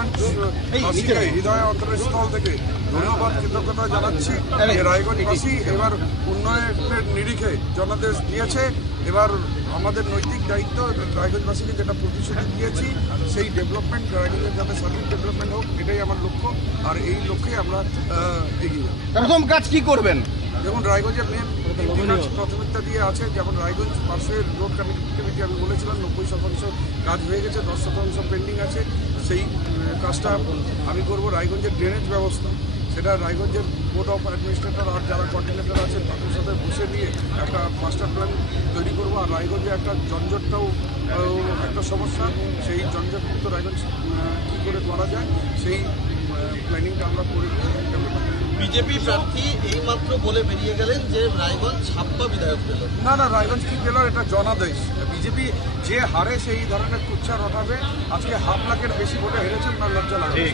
রায়গঞ্জবাসীকে হৃদয় অন্তরস্থল থেকে ধন্যবাদ কৃতজ্ঞতা জানাচ্ছি। রায়গঞ্জবাসী এবার উন্নয়নের নিরিখে জনাদেশ দিয়েছে। এবার আমাদের নৈতিক দায়িত্ব রায়গঞ্জবাসীকে যেটা প্রতিশ্রুতি দিয়েছি সেই ডেভেলপমেন্ট, রায়গঞ্জের যাতে সার্বিক ডেভেলপমেন্ট হোক, এটাই আমার লক্ষ্য। আর এই লক্ষ্যে আমরা এগিয়ে যাব। প্রথম কাজ কি করবেন? যেমন রায়গঞ্জের মেন প্রাথমিকতা দিয়ে আছে, যেমন রায়গঞ্জ পাশের রোড কানেক্টিভিটি আমি বলেছিলাম 90% কাজ হয়ে গেছে, 10% পেন্ডিং আছে। সেই কাজটা আমি করব। রায়গঞ্জের ড্রেনেজ ব্যবস্থা, সেটা রায়গঞ্জের বোর্ড অফ অ্যাডমিনিস্ট্রেটর আর যারা কোঅর্ডিনেটর আছেন তাদের সাথে বসে নিয়ে একটা মাস্টার প্ল্যান তৈরি করবো। আর রায়গঞ্জে একটা যানজটটাও একটা সমস্যা, সেই যানজটমুক্ত রায়গঞ্জ কী করে করা যায় সেই প্ল্যানিংটা আমরা করে নিয়ে বিজেপি প্রার্থী এইমাত্র বলে বেরিয়ে গেলেন যে রায়গঞ্জ ছাপ্পা বিধায়ক পেল। না, রায়গঞ্জ কি পেল এটা জনাদেশ। বিজেপি যে হারে সেই ধরনের কুচ্ছা রটাবে। আজকে 1.5 লাখের বেশি ভোটে হেরেছেন, না লজ্জা লাগে?